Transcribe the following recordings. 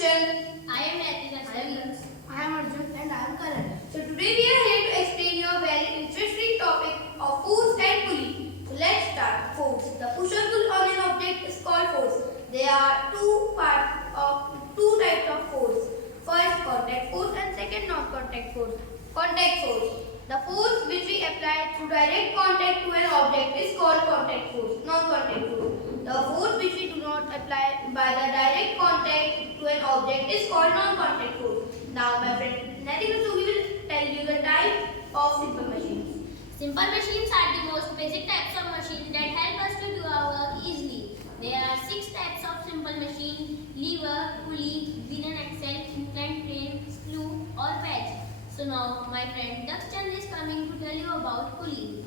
Christian. I am Yatika. I am Lance. I am Arjun and I am Karan. So today we are here to explain you a very interesting topic of force and pulley. So let's start. Force. The push or pull on an object is called force. There are two types of force. First, contact force and second, non-contact force. Contact force. The force which we apply through direct contact to an object is called contact force. Non-contact force. The force which we do not apply by the direct contact to an object is called non-contact force. Now, my friend Natika, so we will tell you the type of simple machines. Simple machines are the most basic types of machines that help us to do our work easily. There are 6 types of simple machine: lever, pulley, wheel and axle, inclined plane, screw or patch. So now my friend Dakshan is coming to tell you about pulley.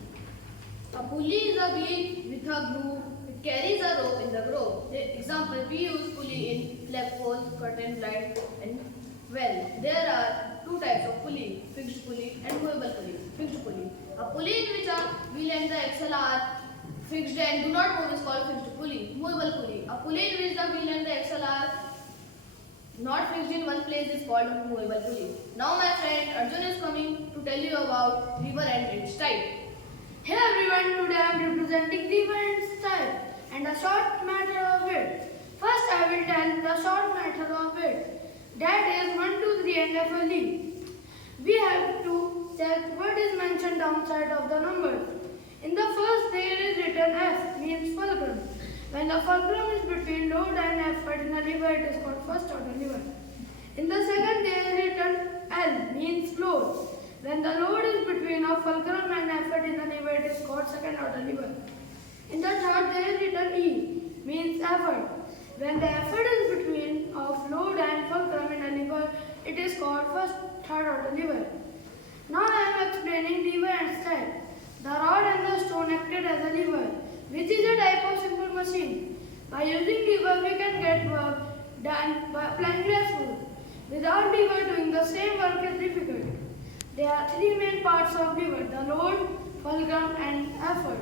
A pulley is a wheel with a groove. It carries a rope in the groove. The example, we use pulley in flagpole, curtain, light and well. There are two types of pulley: fixed pulley and movable pulley. Fixed pulley. A pulley in which a wheel and the axle are fixed and do not move is called fixed pulley. Movable pulley. A pulley in which the wheel and the axle are not fixed in one place is called movable pulley. Now my friend Arjun is coming to tell you about lever and its type. Hey everyone, today I am representing lever and its type and a short matter of it. First I will tell the short matter of it. That is 1, 2, 3 and FLE. We have to check what is mentioned downside of the numbers. In the first there is written F, means fulcrum. When the fulcrum is between load and effort in a lever, it is called first order lever. In the second there is written L, means load. When the load is between a fulcrum and effort in the lever, it is called second order lever. In the third there is written E, means effort. When the effort is between of load and fulcrum in a lever, it is called third order lever. Now I am explaining lever and type. The rod and the stone acted as a lever, which is a type of simple machine. By using lever, we can get work done by applying graceful. Without lever, doing the same work is difficult. There are 3 main parts of lever: the load, fulcrum and effort.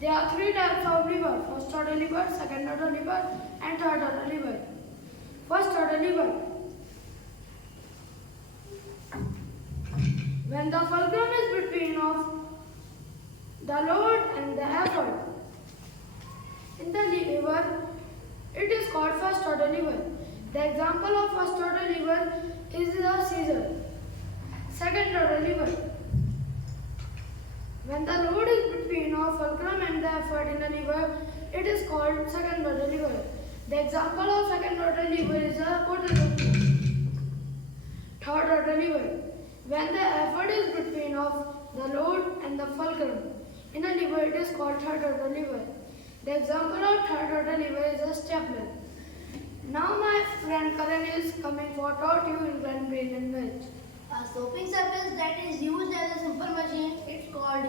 There are 3 types of lever: first order lever, second order lever and third order lever. First order lever. When the fulcrum is between of the load and the effort in the lever, it is called first order lever. The example of first order lever is the scissor. Second order lever. When the load is between of fulcrum and the effort in the lever, it is called second order lever. The example of second order lever is a potato chip. Third order lever. When the effort is between of the load and the fulcrum in a lever, it is called third order lever. The example of third order lever is a stapler. Now my friend Karan is coming for taught you inclined plane and wedge. A soaping surface that is used as a simple machine, it's called